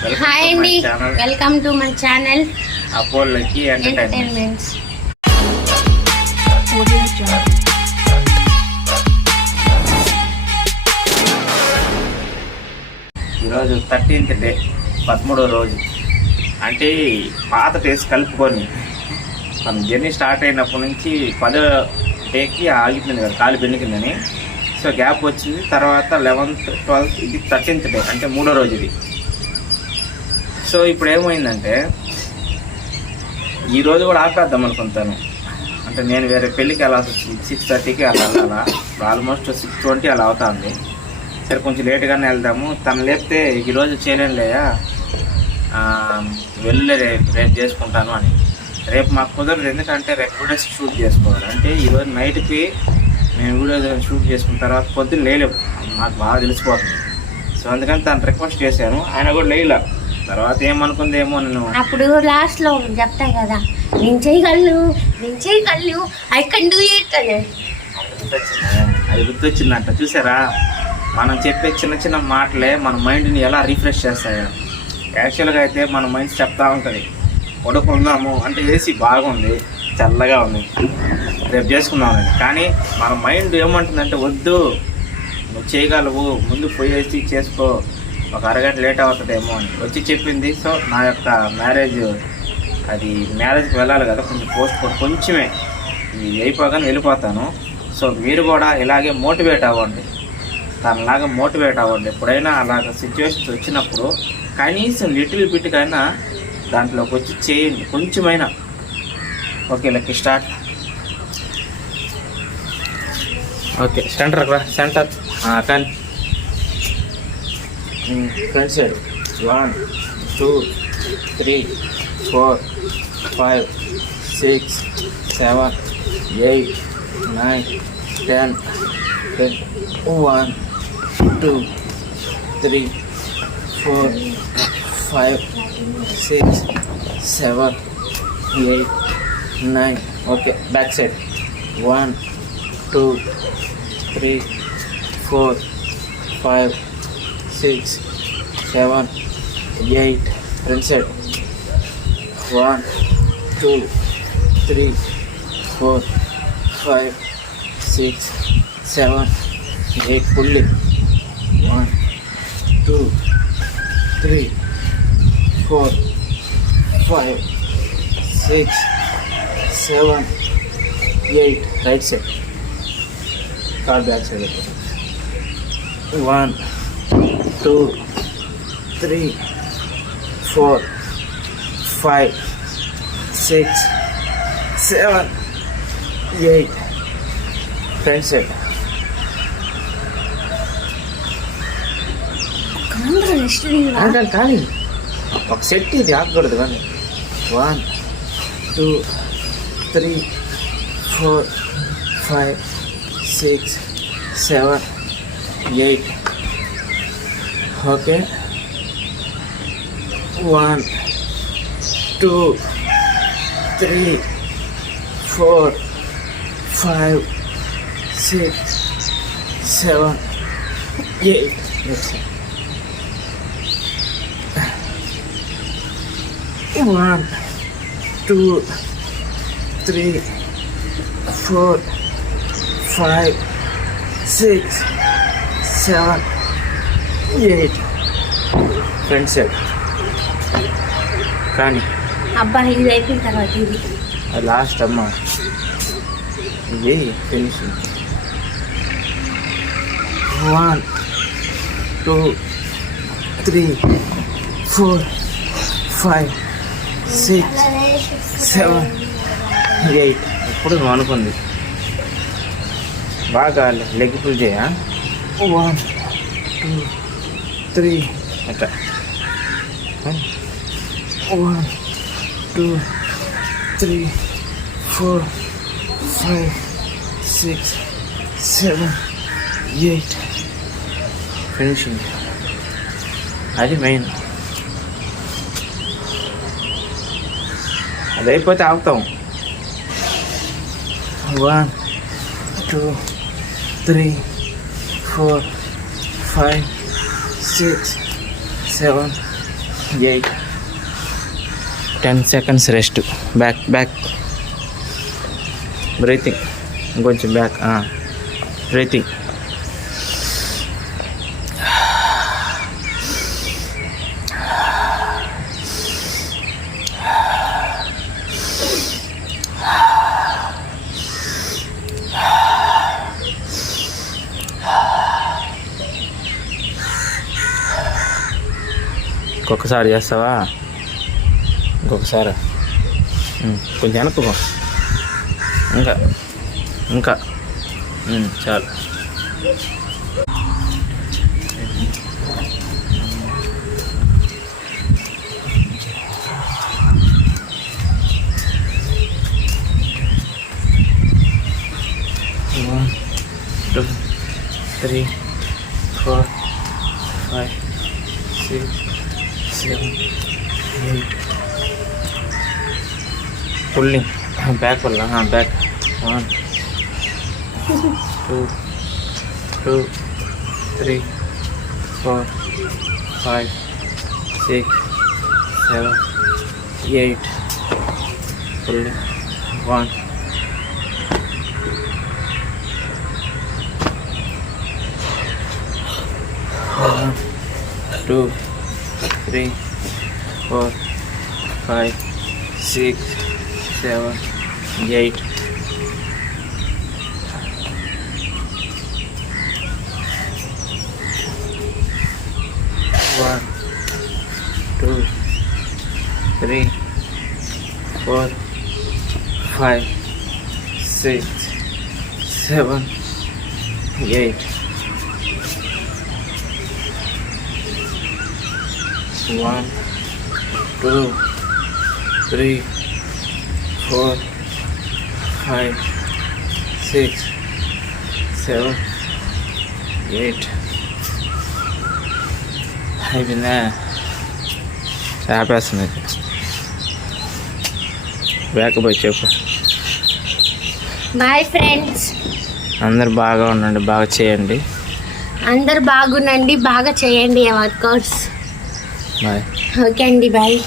Hi అండి, welcome to my channel అపోలోకి entertainments. ఈరోజు 13th డే, 13వ రోజు. అంటే పాత డేస్ కలుపుకొని మనం జర్నీ స్టార్ట్ అయినప్పటి నుంచి 10వ డేకి ఆగిపోయింది కదా, కాలు బెండుకిందని. సో గ్యాప్ వచ్చింది. తర్వాత 11th, 12th, ఇది 13th డే, అంటే 3వ రోజు ఇది. సో ఇప్పుడు ఏమైందంటే ఈరోజు కూడా ఆపేద్దాం అనుకుంటాను. అంటే నేను వేరే పెళ్ళికి వెళ్ళాల్సి వచ్చింది. 6:30కి వెళ్ళాలా, ఆల్మోస్ట్ 6:20 అలా అవుతుంది. సరే కొంచెం లేట్గానే వెళ్దాము. తను లేపితే ఈరోజు చేయలేనులేయా, వెళ్ళి రేపు చేసుకుంటాను అని. రేపు మాకు కుదరదు, ఎందుకంటే రేపు వీడియోస్ షూట్ చేసుకోవాలి. అంటే ఈరోజు నైట్కి మేము వీడియో షూట్ చేసుకున్న తర్వాత పొద్దున్న లేలేము, మాకు బాగా తెలిసిపోతుంది. సో అందుకని తను రిక్వెస్ట్ చేశాను, ఆయన కూడా లేలా. తర్వాత ఏమనుకుందేమో నేను అప్పుడు లాస్ట్ లో చెప్తా కదా, నేను చేయగలను ఐ కెన్ డూ ఇట్ అని. అది గుర్తొచ్చిందంట. చూసారా, మనం చెప్పే చిన్న చిన్న మాటలే మన మైండ్ని ఎలా రిఫ్రెష్ చేస్తాయో. యాక్చువల్గా అయితే మన మైండ్ చెప్తా ఉంటుంది, పడుకుందాము అంటే ఏసీ బాగుంది, చల్లగా ఉంది, రేపు చేసుకుందామని. కానీ మన మైండ్ ఏమంటుందంటే, వద్దు నువ్వు చేయగలవు, ముందు పోయేసి చేసుకో, ఒక అరగంట లేట్ అవుతుందేమో అని వచ్చి చెప్పింది. సో నా యొక్క మ్యారేజ్కి వెళ్ళాలి కదా, కొంచెం కొంచెమే ఇది అయిపోగానే వెళ్ళిపోతాను. సో మీరు కూడా ఇలాగే మోటివేట్ అవ్వండి, తనలాగా మోటివేట్ అవ్వండి. ఎప్పుడైనా అలాగ సిచ్యువేషన్స్ వచ్చినప్పుడు కనీసం లిటిల్ బిట్కైనా దాంట్లోకి వచ్చి చేయండి, కొంచెమైనా. ఓకే, లెక్క స్టార్ట్. ఓకే, సెంటర్ కానీ front side 1 2 3 4 5 6 7 8 9 10 1 2 3 4 5 6 7 8 9. Okay, back side 1 2 3 4 5 6 7 8. Front side 1 2 3 4 5 6 7 8. పుల్లి 1 2 3 4 5 6 7 8. Right side car back side 1 2 3 4 5 6 7 8. Front side కానీ ఒక సెట్ ఇది ఆగకూడదు కానీ 1 2 3 4 5 6 7 8. ఓకే, 1 2 3 4 5 6 7 8. 1 2 3 4 5 6 7 8. ఫ్రంట్ సైడ్ కానీ అబ్బా, ఇది అయిపోయిన తర్వాత ఇది లాస్ట్ అమ్మ, ఇది ఫినిషింగ్. 1 2 3 4 5 6 7 8. ఇప్పుడు నువ్వు అనుకుంది బాగా లెగ్ పుల్ చేయ. 1 2 3 అట్లా 1 2 3 4 5 6 7 8. ఫినిషింగ్. అది మెయిన్. అది అయిపోతే ఆగుతాం. 1 2 3 4 5 6 7 8 10 seconds రెస్ట్. బ్యాక్ బ్రీతింగ్, ఇంకొంచెం బ్యాక్, బ్రీతింగ్. ఇంకొకసారి చేస్తావా? ఇంకొకసారి కొంచెం వెనక్కు, ఇంకా చాలు. One, 2, 3, 4, 5, 6, 7, 8. Pulling back, back. 1, 2, 3, 4, 5, 6, 7, 8. Pulling 1. 1, 2, 3, 4, 5, 6, 7, 8. One, 2, 3, 4, 5, 6, 7, 8. 1, 2, 3, 4, 5, 6, 7, 8. అయిపోయిందా? చేపేస్తుంది. బ్యాక్ పోయి చెప్పు. బాయ్ ఫ్రెండ్స్, అందరు బాగా ఉండండి, బాగా చేయండి. అందరు బాగుండండి, బాగా చేయండి వర్కౌట్స్. బాయ్. ఓకే అండి, బాయ్.